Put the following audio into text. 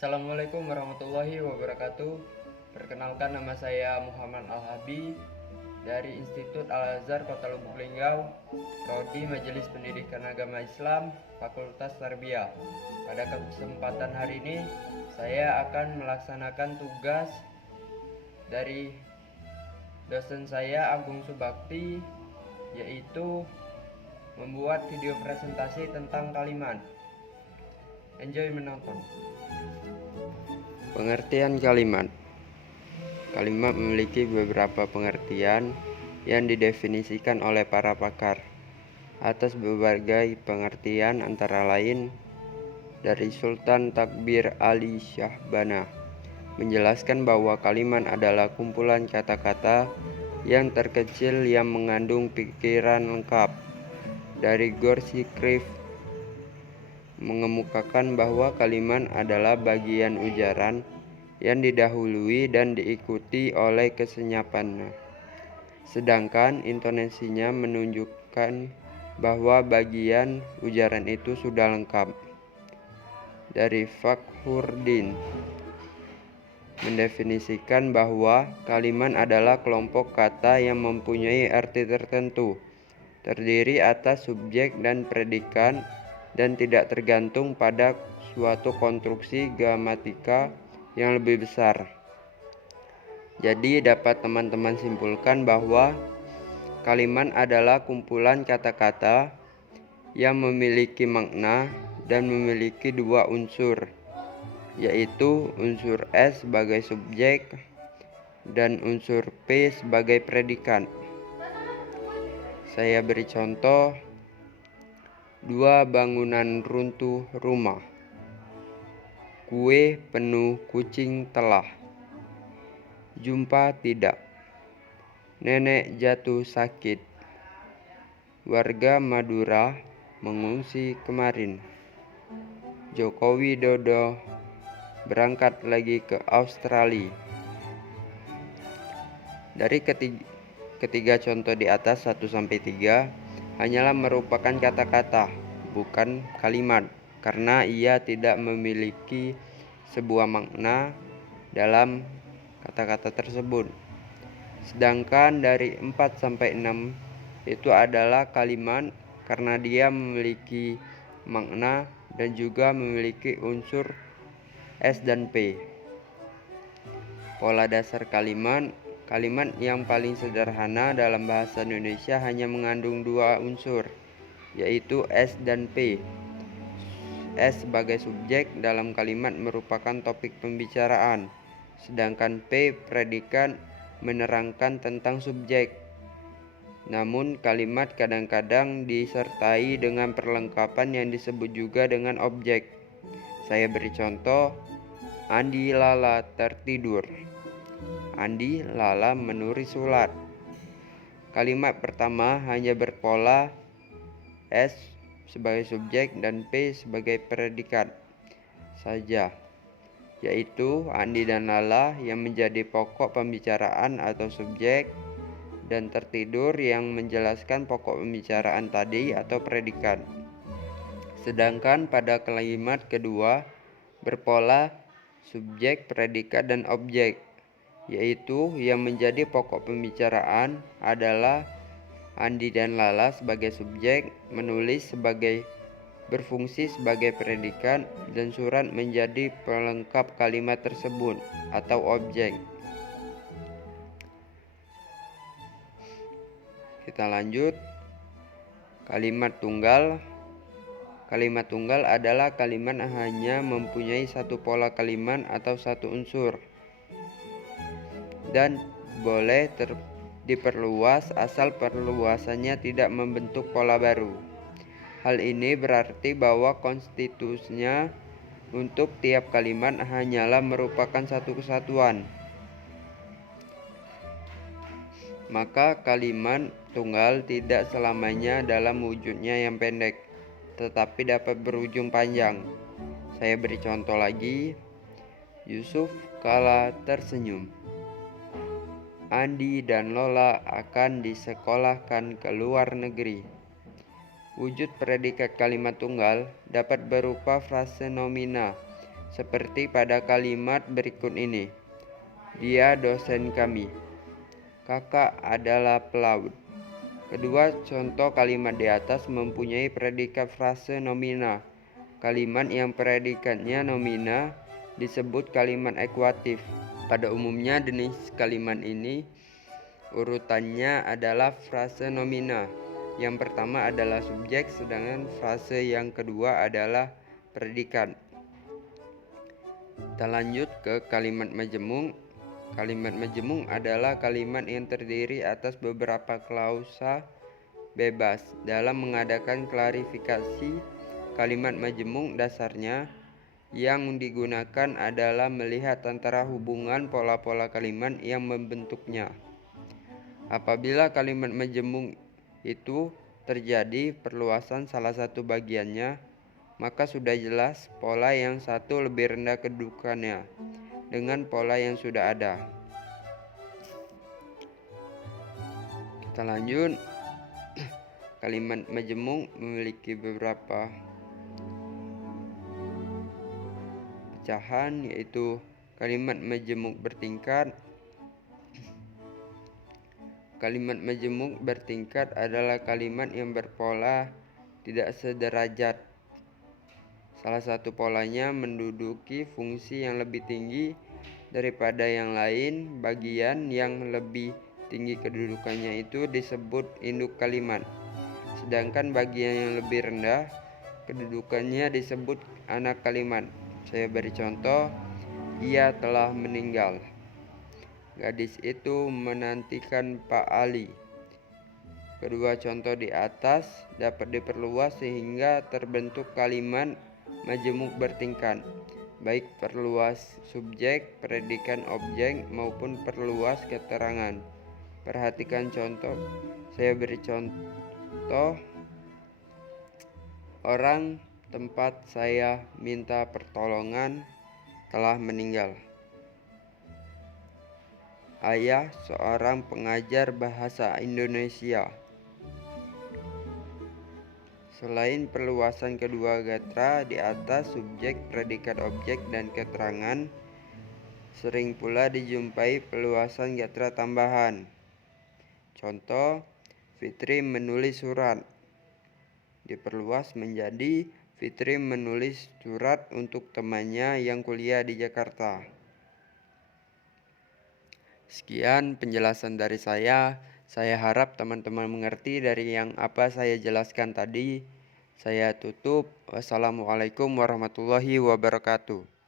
Assalamualaikum warahmatullahi wabarakatuh. Perkenalkan, nama saya Muhammad Al-Habi dari Institut Al-Azhar Kota Lubuk Linggau, Prodi Majelis Pendidikan Agama Islam, Fakultas Tarbiyah. Pada kesempatan hari ini saya akan melaksanakan tugas dari dosen saya Agung Subakti, yaitu membuat video presentasi tentang kalimat. Enjoy menonton. Pengertian kalimat. Kalimat memiliki beberapa pengertian yang didefinisikan oleh para pakar. Atas berbagai pengertian antara lain dari Sultan Takbir Ali Syahbana menjelaskan bahwa kalimat adalah kumpulan kata-kata yang terkecil yang mengandung pikiran lengkap. Dari Gorsi Krif mengemukakan bahwa kalimat adalah bagian ujaran yang didahului dan diikuti oleh kesenyapannya, sedangkan intonasinya menunjukkan bahwa bagian ujaran itu sudah lengkap. Dari Fakhruddin mendefinisikan bahwa kalimat adalah kelompok kata yang mempunyai arti tertentu, terdiri atas subjek dan predikat, dan tidak tergantung pada suatu konstruksi gramatika yang lebih besar. Jadi dapat teman-teman simpulkan bahwa kalimat adalah kumpulan kata-kata yang memiliki makna dan memiliki dua unsur, yaitu unsur S sebagai subjek dan unsur P sebagai predikat. Saya beri contoh: 2 bangunan runtuh rumah. Kue penuh kucing telah. Jumpa tidak. Nenek jatuh sakit. Warga Madura mengungsi kemarin. Joko Widodo berangkat lagi ke Australia. Dari ketiga contoh di atas 1-3 hanyalah merupakan kata-kata, bukan kalimat, karena ia tidak memiliki sebuah makna dalam kata-kata tersebut. Sedangkan dari 4-6 itu adalah kalimat karena dia memiliki makna dan juga memiliki unsur S dan P. Pola dasar kalimat yang paling sederhana dalam bahasa Indonesia hanya mengandung 2 unsur, yaitu S dan P. S sebagai subjek dalam kalimat merupakan topik pembicaraan, sedangkan P predikat menerangkan tentang subjek. Namun kalimat kadang-kadang disertai dengan perlengkapan yang disebut juga dengan objek. Saya beri contoh: Andi Lala tertidur. Andi Lala menulis surat. Kalimat pertama hanya berpola S sebagai subjek dan P sebagai predikat saja, yaitu Andi dan Lala yang menjadi pokok pembicaraan atau subjek, dan tertidur yang menjelaskan pokok pembicaraan tadi atau predikat. Sedangkan pada kalimat kedua berpola subjek, predikat, dan objek, yaitu yang menjadi pokok pembicaraan adalah Andi dan Lala sebagai subjek, menulis sebagai berfungsi sebagai predikat, dan surat menjadi pelengkap kalimat tersebut atau objek. Kita lanjut. Kalimat tunggal. Kalimat tunggal adalah kalimat hanya mempunyai satu pola kalimat atau satu unsur, dan boleh diperluas asal perluasannya tidak membentuk pola baru. Hal ini berarti bahwa konstitusinya untuk tiap kalimat hanyalah merupakan satu kesatuan. Maka kalimat tunggal tidak selamanya dalam wujudnya yang pendek, tetapi dapat berujung panjang. Saya beri contoh lagi. Yusuf kala tersenyum. Andi dan Lola akan disekolahkan ke luar negeri. Wujud predikat kalimat tunggal dapat berupa frase nomina seperti pada kalimat berikut ini. Dia dosen kami. Kakak adalah pelaut. Kedua contoh kalimat di atas mempunyai predikat frase nomina. Kalimat yang predikatnya nomina disebut kalimat ekuatif. Pada umumnya jenis kalimat ini urutannya adalah frase nomina. Yang pertama adalah subjek, sedangkan frase yang kedua adalah predikat. Kita lanjut ke kalimat majemuk. Kalimat majemuk adalah kalimat yang terdiri atas beberapa klausa bebas. Dalam mengadakan klarifikasi kalimat majemuk, dasarnya yang digunakan adalah melihat antara hubungan pola-pola kalimat yang membentuknya. Apabila kalimat majemuk itu terjadi perluasan salah satu bagiannya, maka sudah jelas pola yang satu lebih rendah kedudukannya dengan pola yang sudah ada. Kita lanjut. Kalimat majemuk memiliki beberapa pecahan, yaitu kalimat majemuk bertingkat. Kalimat majemuk bertingkat adalah kalimat yang berpola tidak sederajat. Salah satu polanya menduduki fungsi yang lebih tinggi daripada yang lain. Bagian yang lebih tinggi kedudukannya itu disebut induk kalimat. Sedangkan bagian yang lebih rendah kedudukannya disebut anak kalimat. Saya beri contoh, ia telah meninggal. Gadis itu menantikan Pak Ali. Kedua contoh di atas dapat diperluas sehingga terbentuk kalimat majemuk bertingkat, baik perluas subjek, predikat, objek maupun perluas keterangan. Perhatikan contoh. Saya beri contoh. Orang tempat saya minta pertolongan telah meninggal. Ayah seorang pengajar bahasa Indonesia. Selain perluasan kedua gatra di atas, subjek, predikat, objek, dan keterangan, sering pula dijumpai perluasan gatra tambahan. Contoh, Fitri menulis surat. Diperluas menjadi Fitri menulis surat untuk temannya yang kuliah di Jakarta. Sekian penjelasan dari saya. Saya harap teman-teman mengerti dari yang apa saya jelaskan tadi. Saya tutup. Wassalamualaikum warahmatullahi wabarakatuh.